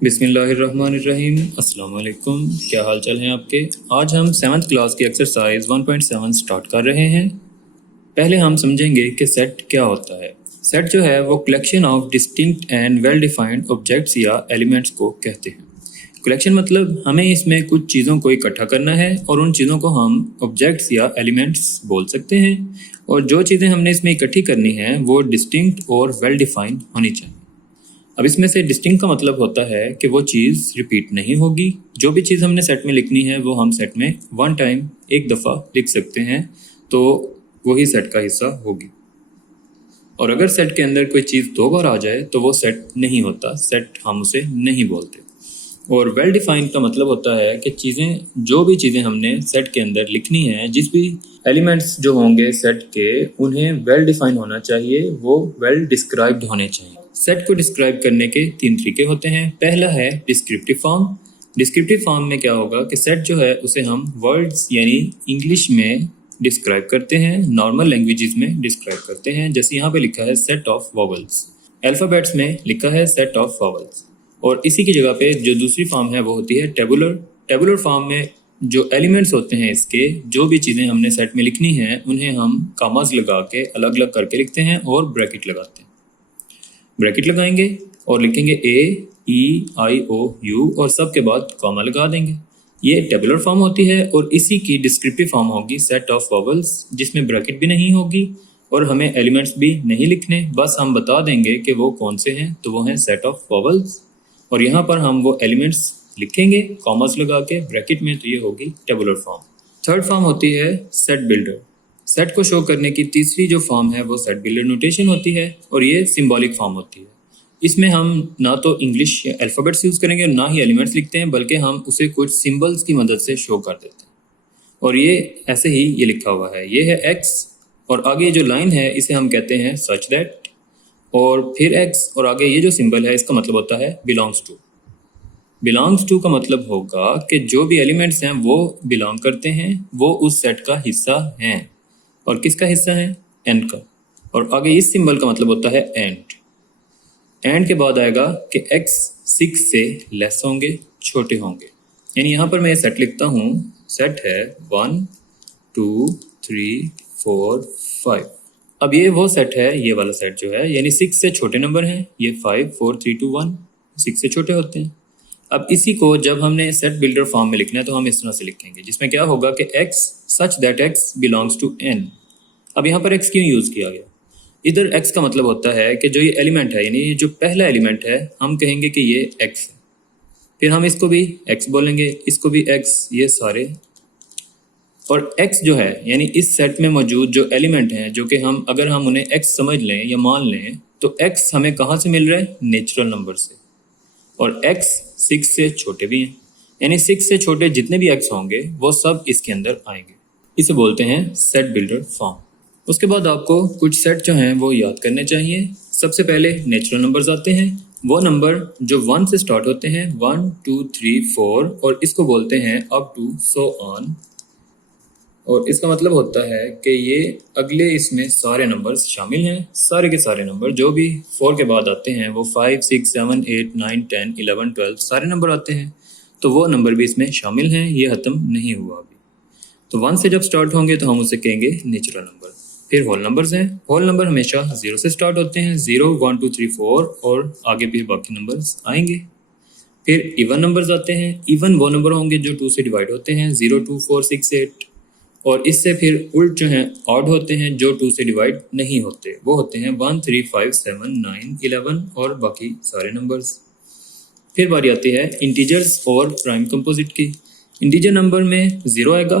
बिस्मिल्लाहिर्रहमानिर्रहीम। अस्सलाम वालेकुम। क्या हाल चाल हैं आपके। आज हम 7th क्लास की एक्सरसाइज 1.7 स्टार्ट कर रहे हैं। पहले हम समझेंगे कि सेट क्या होता है। सेट जो है वो collection of distinct and well defined objects या एलिमेंट्स को कहते हैं। कलेक्शन मतलब हमें इसमें कुछ चीज़ों को इकट्ठा करना है और उन चीज़ों को हम ऑब्जेक्ट्स या एलिमेंट्स बोल सकते हैं, और जो चीज़ें हमने इसमें इकट्ठी करनी है वो डिस्टिंक्ट और वेल डिफाइंड होनी चाहिए। अब इसमें से डिस्टिंक्ट का मतलब होता है कि वो चीज़ रिपीट नहीं होगी। जो भी चीज़ हमने सेट में लिखनी है वो हम सेट में वन टाइम एक दफ़ा लिख सकते हैं, तो वही सेट का हिस्सा होगी। और अगर सेट के अंदर कोई चीज़ दो बार आ जाए तो वो सेट नहीं होता, सेट हम उसे नहीं बोलते। और वेल डिफाइंड का मतलब होता है कि जो भी चीज़ें हमने सेट के अंदर लिखनी है, जिस भी एलिमेंट्स जो होंगे सेट के, उन्हें वेल डिफाइंड होना चाहिए, वो वेल डिस्क्राइब्ड होने चाहिए। सेट को डिस्क्राइब करने के 3 तरीके होते हैं। पहला है डिस्क्रिप्टिव फॉर्म। डिस्क्रिप्टिव फॉर्म में क्या होगा कि सेट जो है उसे हम वर्ड्स यानी इंग्लिश में डिस्क्राइब करते हैं, नॉर्मल लैंग्वेजेस में डिस्क्राइब करते हैं। जैसे यहाँ पे लिखा है सेट ऑफ वॉवल्स, अल्फ़ाबेट्स में लिखा है सेट ऑफ वॉवल्स। और इसी की जगह पे जो दूसरी फॉर्म है वो होती है टेबुलर। टेबुलर फॉर्म में जो एलिमेंट्स होते हैं इसके, जो भी चीज़ें हमने सेट में लिखनी है उन्हें हम कामाज लगा के अलग अलग करके लिखते हैं और ब्रैकेट लगाते हैं। ब्रैकेट लगाएंगे और लिखेंगे AEIOU और सब के बाद कॉमा लगा देंगे। ये टेबुलर फॉर्म होती है। और इसी की डिस्क्रिप्टिव फॉर्म होगी सेट ऑफ वॉवल्स, जिसमें ब्रैकेट भी नहीं होगी और हमें एलिमेंट्स भी नहीं लिखने, बस हम बता देंगे कि वो कौन से हैं, तो वो हैं सेट ऑफ वॉवल्स। और यहाँ पर हम वो एलिमेंट्स लिखेंगे कॉमास लगा के ब्रैकेट में, तो ये होगी टेबुलर फॉर्म। थर्ड फॉर्म होती है सेट बिल्डर। सेट को शो करने की तीसरी जो फॉर्म है वो सेट बिल्डर नोटेशन होती है, और ये सिंबॉलिक फॉर्म होती है। इसमें हम ना तो इंग्लिश या अल्फ़ाबेट्स यूज़ करेंगे और ना ही एलिमेंट्स लिखते हैं, बल्कि हम उसे कुछ सिंबल्स की मदद से शो कर देते हैं। और ये ऐसे ही ये लिखा हुआ है, ये है X, और आगे जो लाइन है इसे हम कहते हैं सच दैट, और फिर X, और आगे ये जो सिंबल है इसका मतलब होता है बिलोंग्स टू। बिलोंग्स टू का मतलब होगा कि जो भी एलिमेंट्स हैं वो बिलोंग करते हैं, वो उस सेट का हिस्सा हैं। और किसका हिस्सा है? एन का। और आगे इस सिंबल का मतलब होता है एंड। एंड के बाद आएगा कि X 6 से लेस होंगे, छोटे होंगे। यानी यहाँ पर मैं ये सेट लिखता हूँ, सेट है 1 2 3 4 5। अब ये वो सेट है, ये वाला सेट जो है, यानी 6 से छोटे नंबर हैं, ये 5 4 3 2 1 6 से छोटे होते हैं। अब इसी को जब हमने सेट बिल्डर फॉर्म में लिखना है तो हम इस तरह से लिखेंगे, जिसमें क्या होगा कि X such that X belongs to N। अब यहाँ पर X क्यों यूज़ किया गया? इधर X का मतलब होता है कि जो ये एलिमेंट है, यानी जो पहला एलिमेंट है, हम कहेंगे कि ये X है, फिर हम इसको भी X बोलेंगे, इसको भी X, ये सारे। और X जो है यानी इस सेट में मौजूद जो एलिमेंट हैं, जो कि हम अगर हम उन्हें X समझ लें या मान लें, तो X हमें कहाँ से मिल रहा है? नेचुरल नंबर से। और X 6 से छोटे भी हैं, यानी 6 से छोटे जितने भी X होंगे वो सब इसके अंदर आएंगे। इसे बोलते हैं सेट बिल्डर फॉर्म। उसके बाद आपको कुछ सेट जो हैं वो याद करने चाहिए। सबसे पहले नेचुरल नंबर्स आते हैं, वो नंबर जो 1 से स्टार्ट होते हैं, 1 2 3 4, और इसको बोलते हैं अप टू सो ऑन। और इसका मतलब होता है कि ये अगले इसमें सारे नंबर्स शामिल हैं, सारे के सारे नंबर जो भी 4 के बाद आते हैं, वो 5 6 7 8 9 10 11 12 सारे नंबर आते हैं, तो वो नंबर भी इसमें शामिल हैं। ये ख़त्म नहीं हुआ अभी। तो 1 से जब स्टार्ट होंगे तो हम उसे कहेंगे नेचुरल नंबर। फिर होल नंबर्स हैं, होल नंबर हमेशा 0 से स्टार्ट होते हैं, 0 1 2 3 4, और आगे भी बाकी नंबर्स आएंगे। फिर इवन नंबर्स आते हैं, इवन वो नंबर होंगे जो 2 से डिवाइड होते हैं, 0 2 4 6 8। और इससे फिर उल्ट जो हैं ऑड होते हैं, जो 2 से डिवाइड नहीं होते, वो होते हैं 1 3 5 7 9 11 और बाकी सारे नंबर्स। फिर बारी आती है इंटीजर्स और prime composite key. Integer number में 0 आएगा,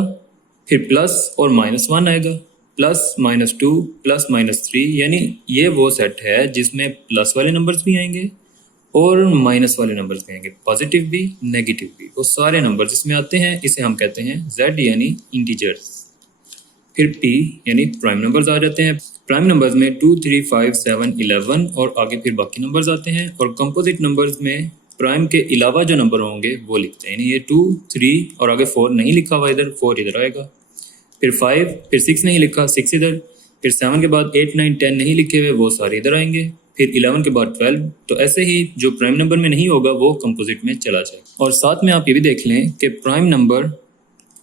फिर प्लस और -1 आएगा, प्लस -2 प्लस -3, यानी ये वो सेट है जिसमें प्लस वाले नंबर्स भी आएंगे और माइनस वाले नंबर्स भी आएंगे, पॉजिटिव भी नेगेटिव भी, वो सारे नंबर्स इसमें आते हैं। इसे हम कहते हैं Z यानी इंटीजर्स। फिर P यानी प्राइम नंबर्स आ जाते हैं। प्राइम नंबर्स में 2 3 5 7 11 और आगे फिर बाकी नंबर्स आते हैं। और कंपोजिट नंबर्स में प्राइम के अलावा जो नंबर होंगे वो लिखते हैं, यानी ये 2 3 और आगे 4 नहीं लिखा हुआ, इधर 4 इधर आएगा। फिर 5, फिर 6 नहीं लिखा, 6 इधर। फिर 7 के बाद 8 9 10 नहीं लिखे हुए, वो सारे इधर आएंगे। फिर 11 के बाद 12, तो ऐसे ही जो प्राइम नंबर में नहीं होगा वो कंपोजिट में चला जाएगा। और साथ में आप ये भी देख लें कि प्राइम नंबर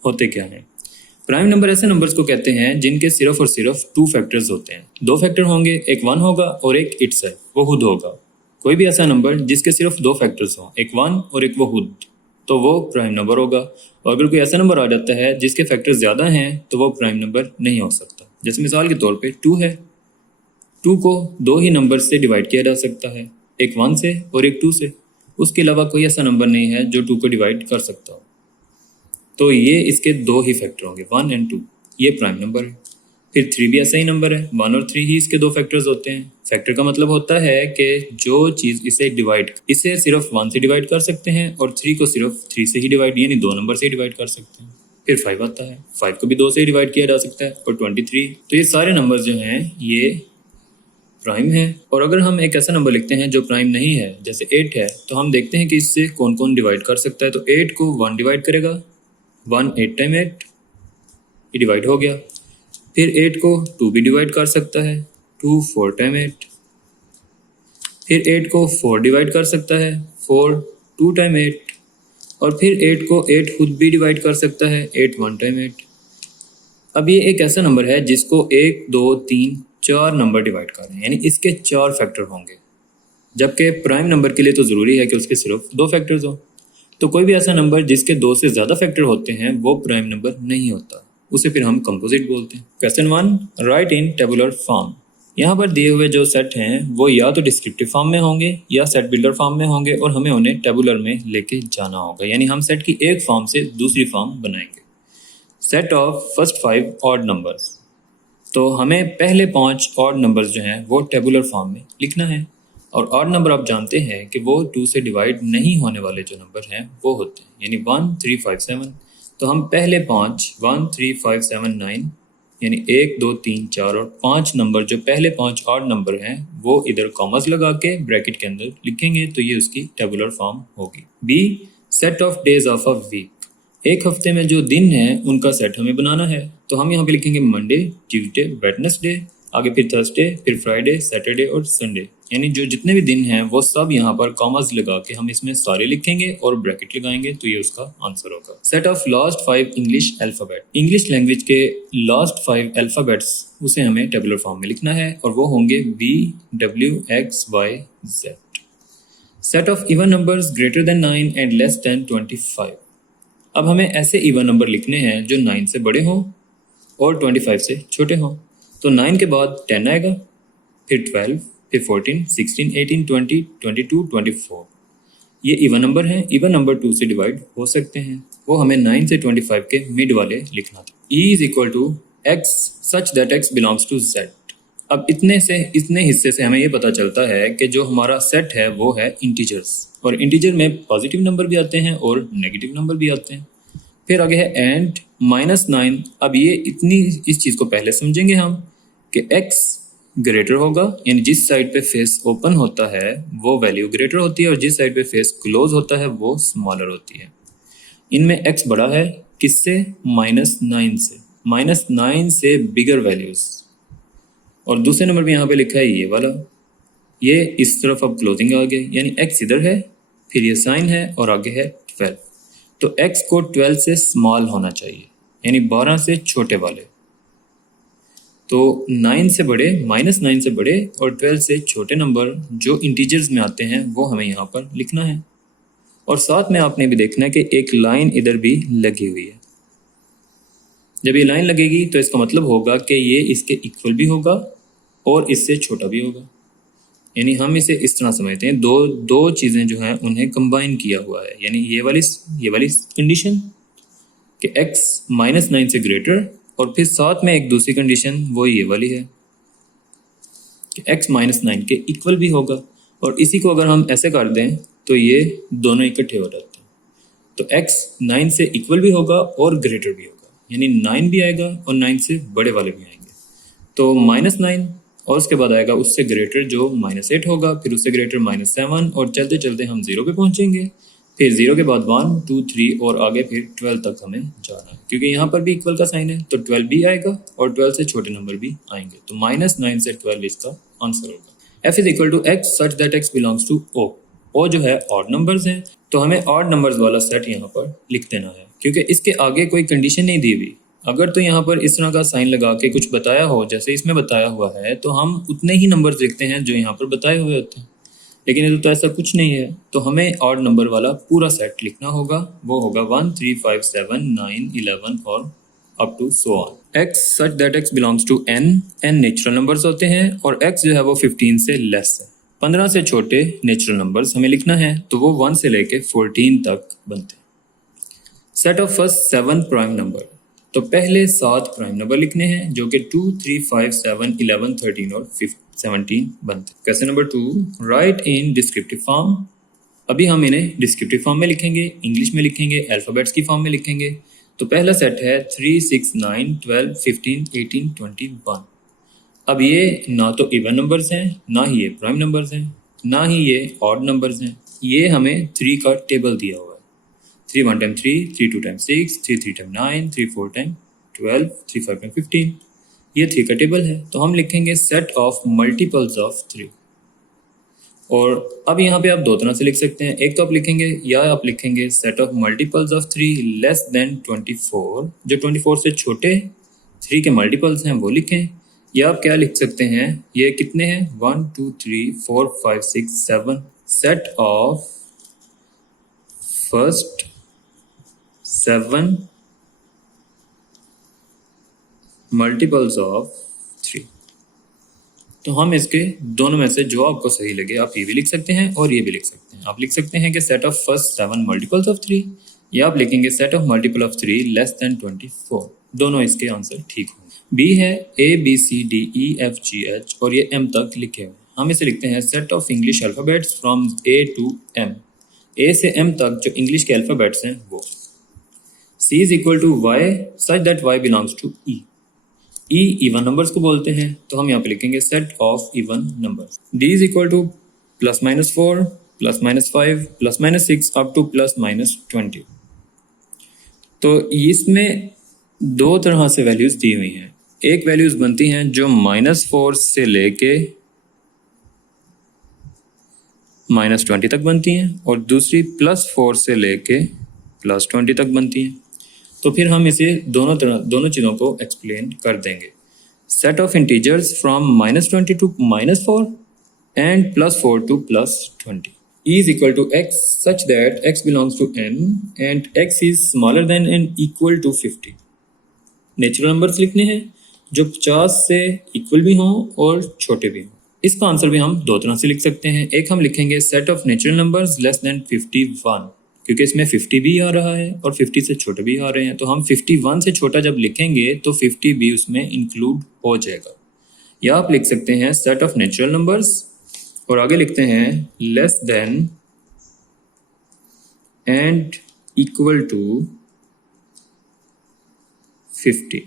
होते क्या हैं। प्राइम नंबर ऐसे नंबर्स को कहते हैं जिनके सिर्फ और सिर्फ 2 फैक्टर्स होते हैं। 2 फैक्टर होंगे, एक 1 होगा और एक इटसेल्फ, वो खुद होगा। कोई भी ऐसा नंबर जिसके सिर्फ 2 फैक्टर्स हों, एक 1 और एक वो खुद, तो वो प्राइम नंबर होगा। और अगर कोई ऐसा नंबर आ जाता है जिसके फैक्टर्स ज़्यादा हैं तो वो प्राइम नंबर नहीं हो सकता। जैसे मिसाल के तौर पे 2 है, 2 को 2 ही नंबर से डिवाइड किया जा सकता है, एक 1 से और एक 2 से। उसके अलावा कोई ऐसा नंबर नहीं है जो 2 को डिवाइड कर सकता हो। तो ये इसके 2 ही फैक्टर होंगे, 1 और 2, ये प्राइम नंबर है। फिर 3 भी ऐसा ही नंबर है, 1 और 3 ही इसके 2 फैक्टर्स होते हैं। फैक्टर का मतलब होता है कि जो चीज़ इसे सिर्फ 1 से डिवाइड कर सकते हैं और 3 को सिर्फ 3 से ही डिवाइड, यानी 2 नंबर से ही डिवाइड कर सकते हैं। फिर 5 आता है, 5 को भी 2 से ही डिवाइड किया जा सकता है, और 23। तो ये सारे नंबर जो हैं ये प्राइम है। और अगर हम एक ऐसा नंबर लिखते हैं जो प्राइम नहीं है, जैसे 8 है, तो हम देखते हैं कि इससे कौन कौन डिवाइड कर सकता है। तो 8 को 1 डिवाइड करेगा, 1 8 टाइम 8, ये डिवाइड हो गया। फिर 8 को 2 भी डिवाइड कर सकता है, 2 4 टाइम 8। फिर 8 को 4 डिवाइड कर सकता है, 4 2 टाइम 8। और फिर 8 को 8 खुद भी डिवाइड कर सकता है, 8 1 टाइम 8। अब ये एक ऐसा नंबर है जिसको 1 2 3 4 नंबर डिवाइड कर रहे हैं, यानी इसके 4 फैक्टर होंगे। जबकि प्राइम नंबर के लिए तो ज़रूरी है कि उसके सिर्फ 2 फैक्टर्स हो। तो कोई भी ऐसा नंबर जिसके 2 से ज़्यादा फैक्टर होते हैं वो प्राइम नंबर नहीं होता, उसे फिर हम कंपोजिट बोलते हैं। क्वेश्चन 1, राइट इन टेबुलर फॉर्म। यहाँ पर दिए हुए जो सेट हैं वो या तो डिस्क्रिप्टिव फॉर्म में होंगे या सेट बिल्डर फॉर्म में होंगे, और हमें उन्हें टेबुलर में लेके जाना होगा, यानी हम सेट की एक फॉर्म से दूसरी फॉर्म बनाएंगे। Set of first 5 odd numbers, तो हमें पहले 5 ऑड नंबर्स जो हैं वो टेबुलर फॉर्म में लिखना है। और ऑड नंबर आप जानते हैं कि वो 2 से डिवाइड नहीं होने वाले जो नंबर हैं वो होते हैं, यानी 1 3 5 7। तो हम पहले 5 1 3 5 7 9, यानी 1 2 3 4 और 5 नंबर जो पहले 5 ऑड नंबर हैं वो इधर कॉमर्स लगा के ब्रैकेट के अंदर लिखेंगे, तो ये उसकी टेबुलर फॉर्म होगी। B, set of days of a week. एक हफ्ते में जो दिन हैं उनका सेट हमें बनाना है, तो हम यहाँ पे लिखेंगे मंडे ट्यूसडे वेडनेसडे, आगे फिर थर्सडे, फिर फ्राइडे सैटरडे और संडे, यानी जो जितने भी दिन हैं वो सब यहाँ पर कॉमर्स लगा के हम इसमें सारे लिखेंगे और ब्रैकेट लगाएंगे, तो ये उसका आंसर होगा। Set of last 5 English alphabet. English language के लास्ट 5 अल्फ़ाबेट्स उसे हमें टेबुलर फॉर्म में लिखना है, और वो होंगे B W X Y Z। Set of even numbers greater than 9 and less than 25। अब हमें ऐसे इवन नंबर लिखने हैं जो 9 से बड़े हों और 25 से छोटे हों। तो 9 के बाद 10 आएगा, फिर 12, फिर 14 16 18 20 22 24। ये इवन नंबर हैं, इवन नंबर 2 से डिवाइड हो सकते हैं, वो हमें 9 से 25 के मिड वाले लिखना था। E is equal to x such that x belongs to Z। अब इतने हिस्से से हमें ये पता चलता है कि जो हमारा सेट है वो है इंटीजर्स, और इंटीजर में पॉजिटिव नंबर भी आते हैं और नेगेटिव नंबर भी आते हैं। फिर आगे है एंड -9। अब ये इस चीज़ को पहले समझेंगे हम कि x ग्रेटर होगा, यानी जिस साइड पे फेस ओपन होता है वो वैल्यू ग्रेटर होती है, और जिस साइड पे फेस क्लोज होता है वो स्मॉलर होती है। इनमें x बड़ा है किससे? -9 से, -9 से बिगर वैल्यूज़। और दूसरे नंबर पे यहाँ पे लिखा है ये वाला, ये इस तरफ अब क्लोजिंग आ गया, यानी x इधर है, फिर ये साइन है और आगे है 12। तो x को 12 से स्मॉल होना चाहिए, यानी 12 से छोटे वाले। तो 9 से बड़े, -9 से बड़े और 12 से छोटे नंबर जो इंटीजर्स में आते हैं वो हमें यहाँ पर लिखना है। और साथ में आपने भी देखना है कि एक लाइन इधर भी लगी हुई है। जब ये लाइन लगेगी तो इसका मतलब होगा कि ये इसके इक्वल भी होगा और इससे छोटा भी होगा, यानी हम इसे इस तरह समझते हैं, दो चीज़ें जो हैं उन्हें कंबाइन किया हुआ है, यानी ये वाली कंडीशन कि x -9 से ग्रेटर, और फिर साथ में एक दूसरी कंडीशन वो ये वाली है कि x -9 के इक्वल भी होगा। और इसी को अगर हम ऐसे कर दें तो ये दोनों इकट्ठे हो जाते हैं, तो x 9 से इक्वल भी होगा और ग्रेटर भी होगा, यानी 9 भी आएगा और 9 से बड़े वाले भी आएंगे। तो -9 और उसके बाद आएगा उससे ग्रेटर जो -8 होगा, फिर उससे ग्रेटर -7, और चलते चलते हम 0 पे पहुंचेंगे। फिर 0 के बाद 1 2 3 और आगे फिर 12 तक हमें जाना है, क्योंकि यहाँ पर भी इक्वल का साइन है, तो 12 भी आएगा और 12 से छोटे नंबर भी आएंगे। तो -9 से 12 इसका आंसर होगा। f is equal to x such that x belongs to o। o जो है ऑड नंबर्स हैं, तो हमें ऑड नंबर्स वाला सेट यहाँ पर लिख देना है, क्योंकि इसके आगे कोई कंडीशन नहीं दी हुई। अगर तो यहाँ पर इस तरह का साइन लगा के कुछ बताया हो, जैसे इसमें बताया हुआ है, तो हम उतने ही नंबर्स लिखते हैं जो यहाँ पर बताए हुए होते हैं। लेकिन ये तो ऐसा कुछ नहीं है, तो हमें ऑड नंबर वाला पूरा सेट लिखना होगा। वो होगा 1 3 5 7 9 11 और up to so on. x such that x belongs to n। n natural numbers होते हैं और x जो है वो 15 से लेस है। 15 से छोटे नेचुरल नंबर्स हमें लिखना है, तो वो 1 से लेके 14 तक बनते हैं। Set of first 7 prime number, तो पहले 7 प्राइम नंबर लिखने हैं जो कि 2 3 5 7 11 13 और 17 बनते हैं। क्वेश्चन नंबर 2, राइट इन डिस्क्रिप्टिव फॉर्म। अभी हम इन्हें डिस्क्रिप्टिव फॉर्म में लिखेंगे, इंग्लिश में लिखेंगे, अल्फ़ाबेट्स की फॉर्म में लिखेंगे। तो पहला सेट है 3 6 9 12 15 18 21। अब ये ना तो इवन नंबर्स हैं, ना ही ये प्राइम नंबर्स हैं, ना ही ये ऑड नंबर्स हैं। ये हमें 3 का टेबल दिया हुआ है। 3 1 time 3, 3 2 time 6, 3 3 time 9, 3 4 time 12, 3 5 time 15। ये 3 का टेबल है, तो हम लिखेंगे सेट ऑफ मल्टीपल्स ऑफ 3। और अब यहाँ पे आप दो तरह से लिख सकते हैं। एक तो आप लिखेंगे, या आप लिखेंगे set of multiples of 3 less than 24। जो 24 से छोटे 3 के मल्टीपल्स हैं वो लिखें। या आप क्या लिख सकते हैं, ये कितने हैं 1 2 3 4 5 6 7 set of first 7 multiples of 3। तो हम इसके दोनों में से जो आपको सही लगे आप ये भी लिख सकते हैं और ये भी लिख सकते हैं। आप लिख सकते हैं कि set of first 7 multiples of 3, या आप लिखेंगे set of multiple of 3 less than 24। दोनों इसके आंसर ठीक होंगे। बी है A B C D E F G H और ये M तक लिखे हुए। हम इसे लिखते हैं set of English alphabets from A to M। A से M तक जो इंग्लिश के अल्फ़ाबेट्स हैं वो। C is equal to Y such that Y belongs to E। E even numbers को बोलते हैं, तो हम यहाँ पे लिखेंगे set of even numbers. D is equal to +-4 +-5 +-6 up to +-20। तो इसमें दो तरह से वैल्यूज दी हुई हैं। एक वैल्यूज बनती हैं जो -4 से लेके -20 तक बनती हैं और दूसरी +4 से लेके +20 तक बनती हैं। तो फिर हम इसे दोनों चीज़ों को एक्सप्लेन कर देंगे। Set of integers from -20 to -4 and +4 to +20। E is equal to x such that x belongs to n and x is smaller than and equal to 50। Natural numbers लिखने हैं जो 50 से इक्वल भी हों और छोटे भी हों। इसका आंसर भी हम दो तरह से लिख सकते हैं। एक हम लिखेंगे set of natural numbers less then 51, क्योंकि इसमें 50 भी आ रहा है और 50 से छोटे भी आ रहे हैं। तो हम 51 से छोटा जब लिखेंगे तो 50 भी उसमें इंक्लूड हो जाएगा। या आप लिख सकते हैं सेट ऑफ नेचुरल नंबर्स और आगे लिखते हैं less than and equal to 50,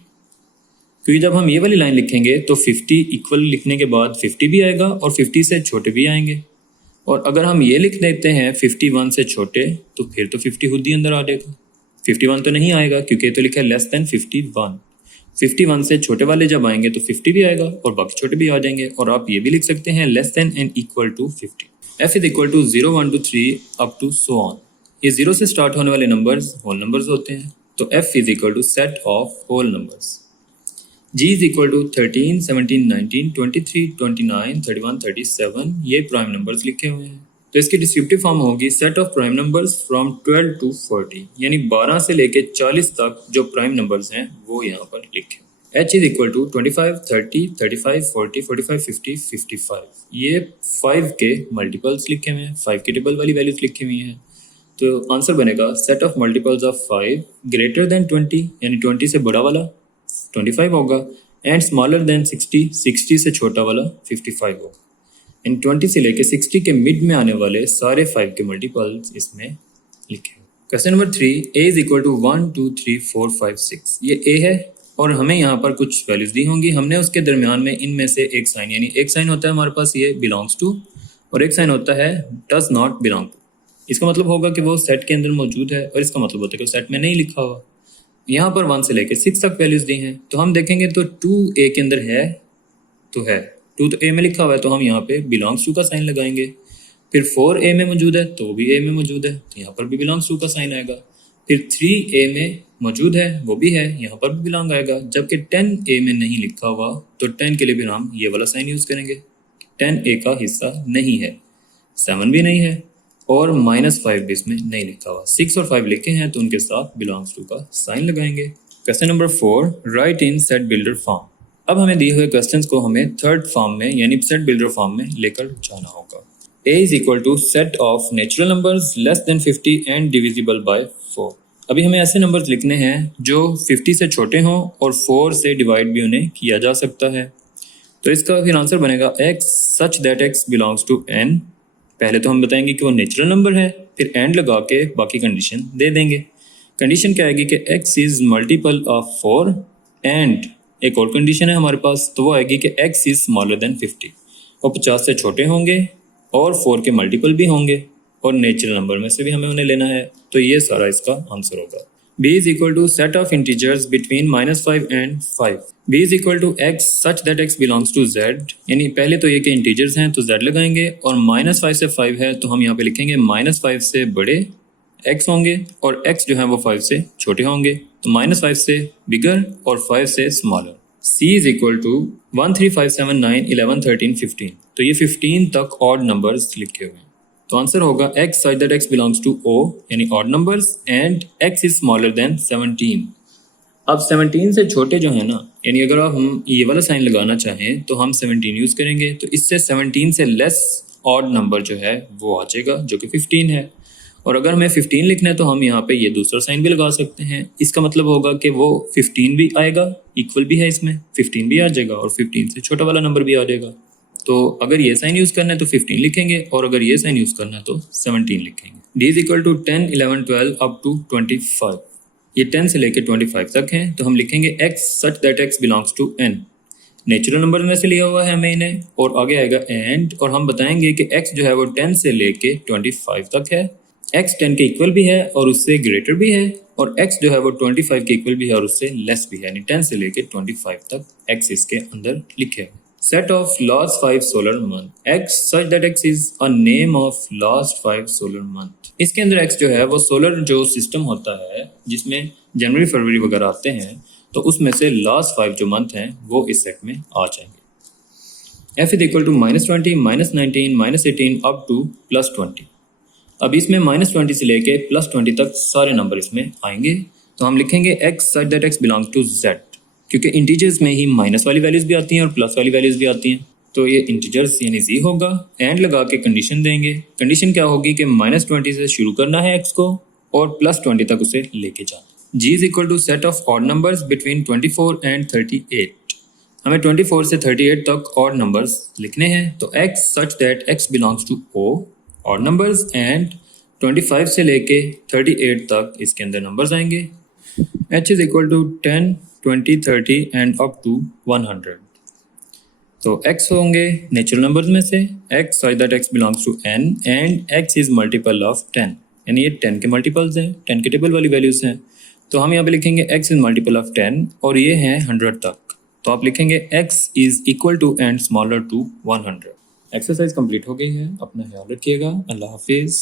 क्योंकि जब हम ये वाली लाइन लिखेंगे तो 50 इक्वल लिखने के बाद 50 भी आएगा और 50 से छोटे भी आएंगे। और अगर हम ये लिख देते हैं 51 से छोटे, तो फिर तो 50 खुद ही अंदर आ जाएगा। 51 तो नहीं आएगा क्योंकि ये तो लिखा है लेस देन 51। 51 से छोटे वाले जब आएंगे तो 50 भी आएगा और बाकी छोटे भी आ जाएंगे। और आप ये भी लिख सकते हैं less than and equal to 50। f is equal to 0 1 2 3 up to so on. ये 0 से स्टार्ट होने वाले नंबर्स होल नंबर्स होते हैं, तो f is equal to set of whole numbers. g is equal to 13 17 19 23 29 31 37। ये प्राइम नंबर्स लिखे हुए हैं, तो इसकी डिस्क्रिप्टिव फॉर्म होगी set of prime numbers from 12 to 40, यानी 12 से लेके 40 तक जो प्राइम नंबर्स हैं वो यहाँ पर लिखे। h is equal to 25 30 35 40 45 50 55। ये 5 के मल्टीपल्स लिखे हुए हैं, 5 के टेबल वाली वैल्यूज लिखी हुई हैं। तो आंसर बनेगा set of multiples of 5 greater than 20, यानी 20 से बड़ा वाला 25 होगा, एंड स्मॉलर देन 60, 60 से छोटा वाला 55 होगा। एंड 20 से लेके 60 के मिड में आने वाले सारे 5 के मल्टीपल्स इसमें लिखे। Question number 3, a is equal to 1 2 3 4 5 6। ये a है और हमें यहाँ पर कुछ वैल्यूज दी होंगी। हमने उसके दरमियान में इनमें से एक साइन, यानी एक साइन होता है हमारे पास ये बिलोंग्स टू और एक साइन होता है डज नॉट बिलोंग टू। इसका मतलब होगा कि वो सेट के अंदर मौजूद है और इसका मतलब होता है कि सेट में नहीं लिखा हुआ। यहाँ पर 1 से लेकर 6 तक वैल्यूज दी हैं, तो हम देखेंगे तो 2 a के अंदर है तो है, 2 तो ए में लिखा हुआ है तो हम यहाँ पे बिलोंग्स टू का साइन लगाएंगे। फिर 4 ए में मौजूद है तो भी ए में मौजूद है तो यहाँ पर भी बिलोंग्स टू का साइन आएगा। फिर 3 ए में मौजूद है वो भी है, यहाँ पर भी बिलोंग आएगा। जबकि 10 ए में नहीं लिखा हुआ तो 10 के लिए भी हम ये वाला साइन यूज़ करेंगे। 10 ए का हिस्सा नहीं है, 7 भी नहीं है और -5 भी इसमें नहीं लिखा हुआ। 6 और 5 लिखे हैं तो उनके साथ बिलोंग्स टू का साइन लगाएंगे। क्वेश्चन नंबर 4, राइट इन सेट बिल्डर फॉर्म। अब हमें दिए हुए क्वेश्चंस को हमें थर्ड फॉर्म में यानी सेट बिल्डर फॉर्म में लेकर जाना होगा। a is equal to set of natural numbers less than 50 and divisible by 4। अभी हमें ऐसे नंबर्स लिखने हैं जो 50 से छोटे हों और 4 से डिवाइड भी उन्हें किया जा सकता है। तो इसका फिर आंसर बनेगा x such that x belongs to n। पहले तो हम बताएंगे कि वो नेचुरल नंबर है, फिर एंड लगा के बाकी कंडीशन दे देंगे। कंडीशन क्या आएगी कि x is multiple of 4 and एक और कंडीशन है हमारे पास, तो वो आएगी कि x इज स्मॉलर देन 50। वो 50 से छोटे होंगे और 4 के मल्टीपल भी होंगे और नेचुरल नंबर में से भी हमें उन्हें लेना है। तो ये सारा इसका आंसर होगा। b is equal to set of integers between -5 and 5। b is equal to x such that x belongs to z। यानी पहले तो ये के इंटीजर्स हैं तो z लगाएंगे और -5 से 5 है तो हम यहाँ पे लिखेंगे -5 से बड़े x होंगे और x जो है वो 5 से छोटे होंगे तो -5 से बिगर और 5 से smaller. c is equal to 1 3 5 7 9 11 13 15। तो ये 15 तक ऑड नंबर्स लिखे हुए हैं तो आंसर होगा x such that x belongs to O यानी odd numbers and x is smaller than 17। अब 17 से छोटे जो है ना, यानी अगर हम ये वाला साइन लगाना चाहें तो हम 17 यूज़ करेंगे तो इससे 17 से लेस ऑड नंबर जो है वो आ जाएगा जो कि 15 है। और अगर हमें 15 लिखना है तो हम यहाँ पे ये दूसरा साइन भी लगा सकते हैं। इसका मतलब होगा कि वो 15 भी आएगा, इक्वल भी है इसमें, 15 भी आ जाएगा और 15 से छोटा वाला नंबर भी आ जाएगा। तो अगर ये साइन यूज़ करना है तो 15 लिखेंगे और अगर ये साइन यूज़ करना है तो 17 लिखेंगे। d is equal to 10 11 12 up to 25। ये 10 से लेकर 25 तक हैं तो हम लिखेंगे x such that x belongs to n। Natural number में से लिया हुआ है हमें इन्हें और आगे आएगा एंड और हम बताएंगे कि x जो है वो 10 से लेके 25 तक है। x 10 के इक्वल भी है और उससे ग्रेटर भी है और x जो है वो 25 के इक्वल भी है और उससे लेस भी है, यानी 10 से लेके 25 तक x इसके अंदर लिखे हैं। Set of last 5 solar month x such that x is a name of last 5 solar month। इसके अंदर x जो है वो सोलर जो सिस्टम होता है जिसमें जनवरी फरवरी वगैरह आते हैं तो उसमें से लास्ट 5 जो मंथ हैं वो इस सेट में आ जाएंगे। f is equal to -20 -19 -18 up to +20। अब इसमें -20 से लेके +20 तक सारे नंबर इसमें आएंगे तो हम लिखेंगे x such that x belongs to z क्योंकि इंटीजर्स में ही माइनस वाली वैल्यूज़ भी आती हैं और प्लस वाली वैल्यूज़ भी आती हैं तो ये इंटीजर्स यानी जी होगा। एंड लगा के कंडीशन देंगे। कंडीशन क्या होगी कि -20 से शुरू करना है x को और +20 तक उसे लेके जाना। g is equal to set of odd numbers between 24 and 38। हमें 24 से 38 तक ऑड नंबर्स लिखने हैं तो x such that x belongs to O odd numbers and 25 से लेके 38 तक इसके अंदर नंबर्स आएंगे। h is equal to 10 20 30 and up to 100। तो x होंगे नेचुरल नंबर्स में से x such that x belongs to n and x is multiple of 10, यानी ये 10 के मल्टीपल्स हैं, 10 के टेबल वाली वैल्यूज़ हैं तो हम यहाँ पे लिखेंगे x इज मल्टीपल ऑफ 10 और ये हैं 100 तक तो आप लिखेंगे x is equal to and smaller to 100। Exercise complete हो गई है, अपना ख्याल रखिएगा। अल्लाह हाफिज़।